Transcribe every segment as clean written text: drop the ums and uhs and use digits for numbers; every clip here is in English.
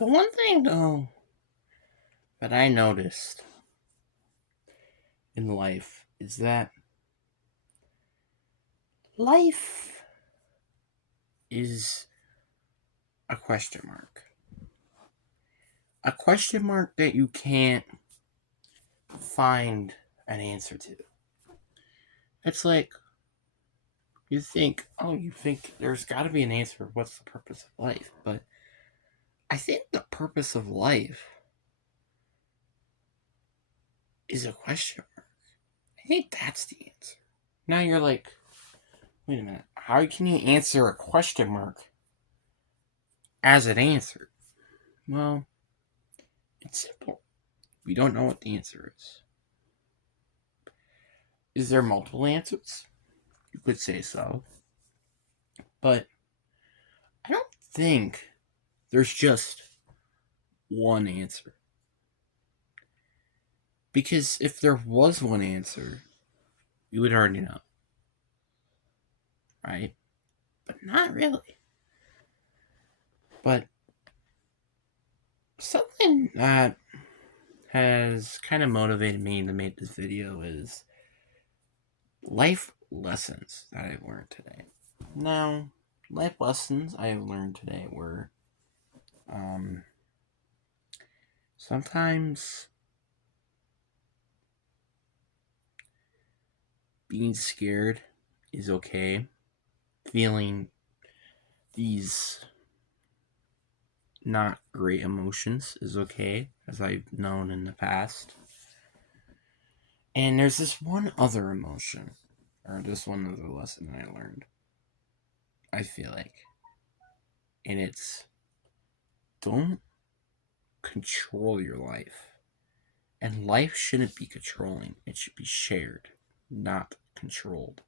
The one thing, though, that I noticed in life is that life is a question mark. A question mark that you can't find an answer to. It's like, you think there's got to be an answer. What's the purpose of life? But I think the purpose of life is a question mark. I think that's the answer. Now you're like, wait a minute. How can you answer a question mark as an answer? Well, it's simple. We don't know what the answer is. Is there multiple answers? You could say so. But I don't think there's just one answer. Because if there was one answer, you would already know. Right? But not really. But something that has kind of motivated me to make this video is life lessons that I've learned today. Now, life lessons I have learned today were sometimes being scared is okay. Feeling these not great emotions is okay, as I've known in the past. And there's this one other emotion, or this one other lesson that I learned, I feel like. And it's, don't control your life. And life shouldn't be controlling. It should be shared, not controlled.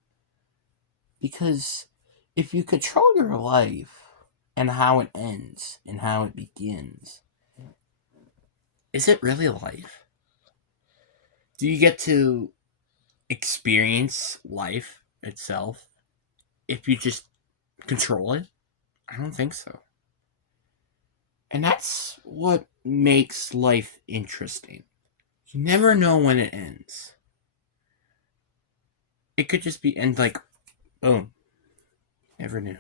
Because if you control your life and how it ends and how it begins, is it really life? Do you get to experience life itself if you just control it? I don't think so. And that's what makes life interesting. You never know when it ends. It could just be end like, boom, never knew.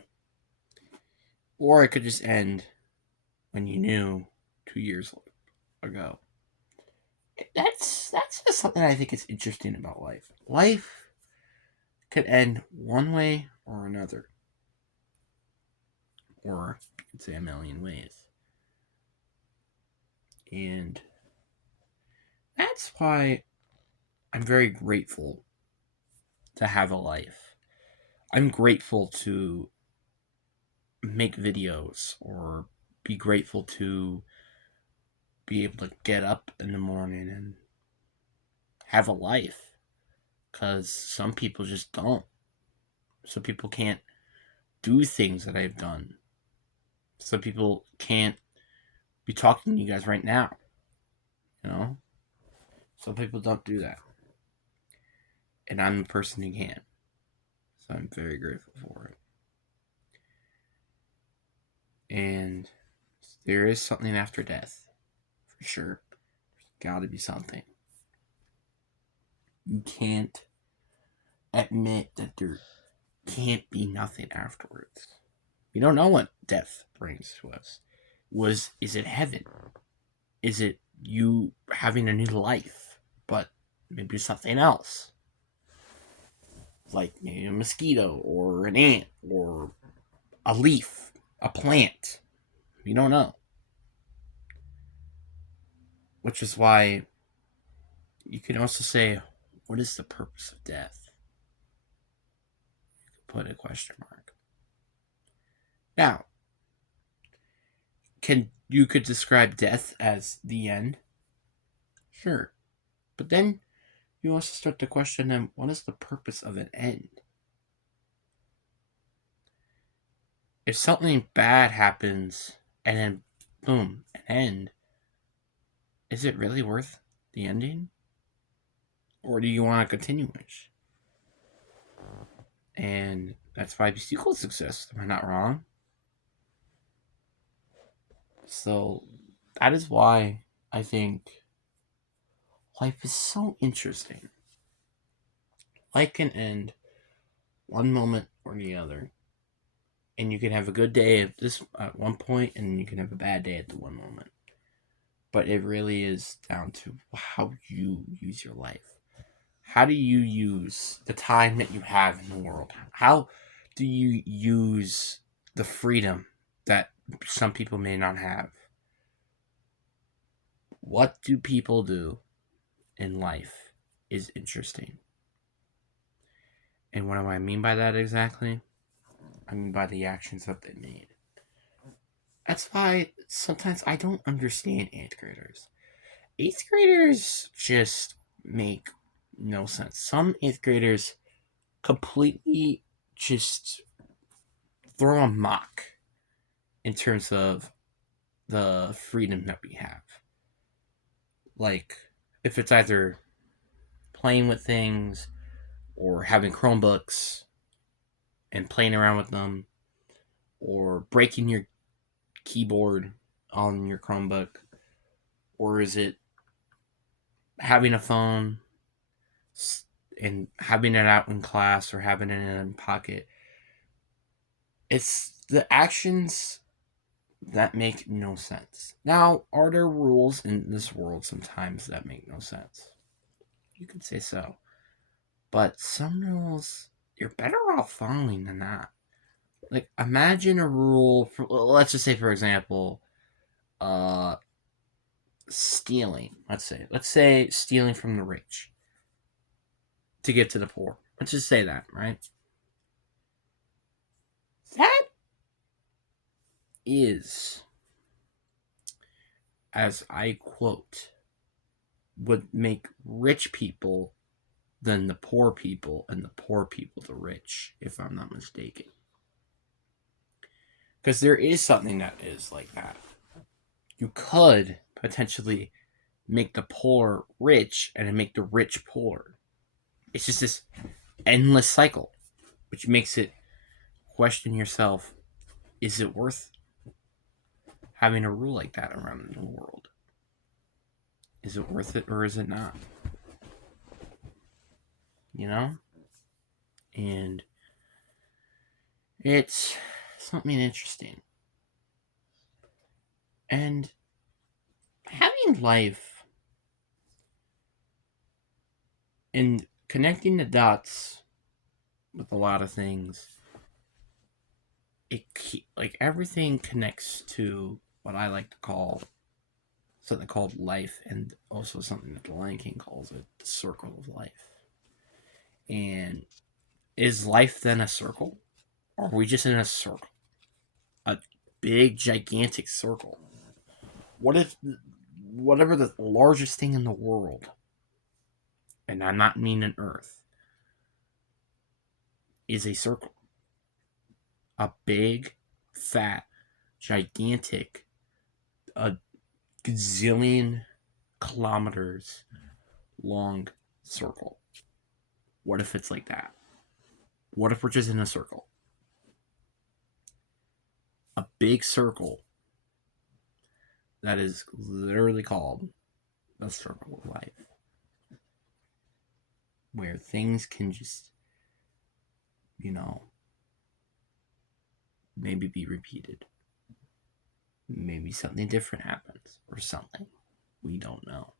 Or it could just end when you knew 2 years ago. That's just something I think is interesting about life. Life could end one way or another. Or you could say a million ways. And that's why I'm very grateful to have a life. I'm grateful to make videos, or be grateful to be able to get up in the morning and have a life. Because some people just don't. Some people can't do things that I've done. Some people can't be talking to you guys right now. You know? Some people don't do that. And I'm the person who can. So I'm very grateful for it. And there is something after death. For sure. There's gotta be something. You can't admit that there can't be nothing afterwards. We don't know what death brings to us. Is it heaven? Is it you having a new life? But maybe something else. Like maybe a mosquito or an ant or a leaf, a plant. We don't know. Which is why you can also say, what is the purpose of death? You could put a question mark. Now, you could describe death as the end? Sure. But then you also start to question them, what is the purpose of an end? If something bad happens and then boom, an end, is it really worth the ending? Or do you want a continuation? And that's why sequels exist. Am I not wrong? So That is why I think life is so interesting. Life can end one moment or the other, and you can have a good day at one point, and you can have a bad day at the one moment. But it really is down to how you use your life. How do you use the time that you have in the world? How do you use the freedom that some people may not have? What do people do in life is interesting. And what do I mean by that exactly? I mean by the actions that they made. That's why sometimes I don't understand 8th graders. 8th graders just make no sense. Some 8th graders completely just throw a mock in terms of the freedom that we have. Like, if it's either playing with things or having Chromebooks and playing around with them or breaking your keyboard on your Chromebook, or is it having a phone and having it out in class or having it in a pocket? It's the actions that make no sense. Now, are there rules in this world sometimes that make no sense? You could say so. But some rules you're better off following than that. Like, imagine a rule for, let's just say, for example, uh stealing. Let's say stealing from the rich to give to the poor. Let's just say that, right? That is, as I quote, would make rich people than the poor people and the poor people the rich, if I'm not mistaken. Because there is something that is like that. You could potentially make the poor rich and make the rich poor. It's just this endless cycle, which makes it question yourself, is it worth having a rule like that around the world? Is it worth it or is it not? You know? And it's something interesting. And having life and connecting the dots with a lot of things, like everything connects to what I like to call something called life, and also something that the Lion King calls it the circle of life. And is life then a circle? Or are we just in a circle? A big, gigantic circle? What if whatever the largest thing in the world, and I'm not meaning Earth, is a circle? A big, fat, gigantic, a gazillion kilometers long circle. What if it's like that? What if we're just in a circle? A big circle that is literally called the circle of life, where things can just, you know, maybe be repeated. Maybe something different happens or something. We don't know.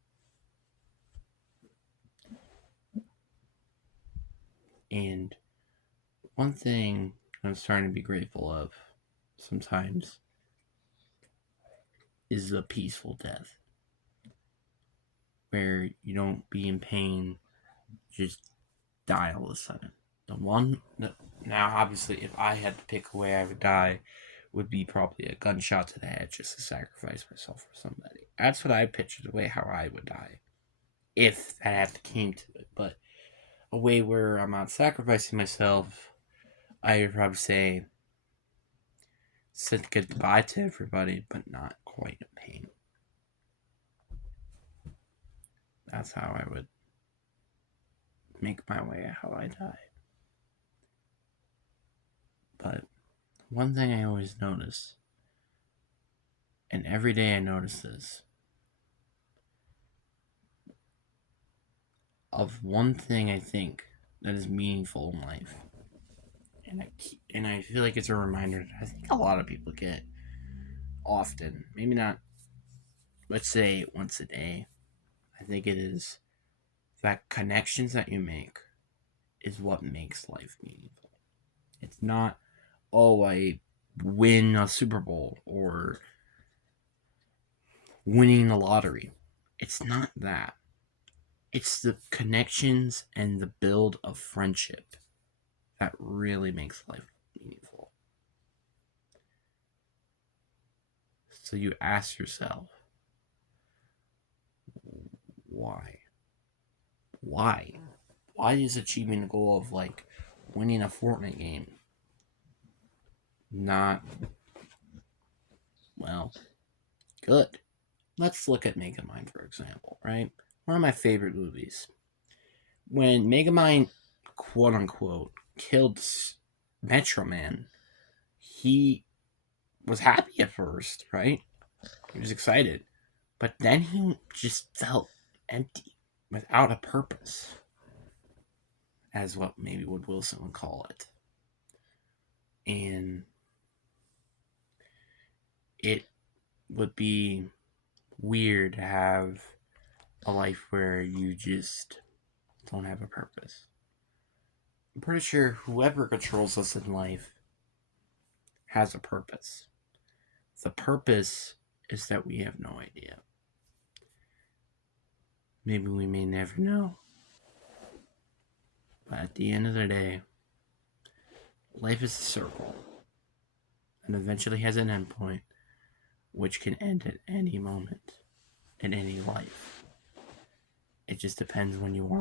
And one thing I'm starting to be grateful of sometimes is the peaceful death, where you don't be in pain, just die all of a sudden. The one that, now, obviously, if I had to pick a way I would die, would be probably a gunshot to the head just to sacrifice myself for somebody. That's what I pictured the way how I would die, if that had came to it. But a way where I'm not sacrificing myself, I would probably say said goodbye to everybody, but not quite in pain. That's how I would make my way how I die. But one thing I always notice, And every day I notice this. Of one thing I think that is meaningful in life, and I feel like it's a reminder that I think a lot of people get often, maybe not, let's say once a day. I think it is that connections that you make is what makes life meaningful. It's not, oh, I win a Super Bowl or winning the lottery. It's not that. It's the connections and the build of friendship that really makes life meaningful. So you ask yourself, why? Why? Why is achieving a goal of like winning a Fortnite game not, well, good? Let's look at Megamind, for example, right? One of my favorite movies. When Megamind, quote unquote, killed Metro Man, he was happy at first, right? He was excited. But then he just felt empty, without a purpose, as what maybe Wood Wilson would call it. And it would be weird to have a life where you just don't have a purpose. I'm pretty sure whoever controls us in life has a purpose. The purpose is that we have no idea. Maybe we may never know. But at the end of the day, life is a circle and eventually has an endpoint, which can end at any moment in any life. It just depends when you want it.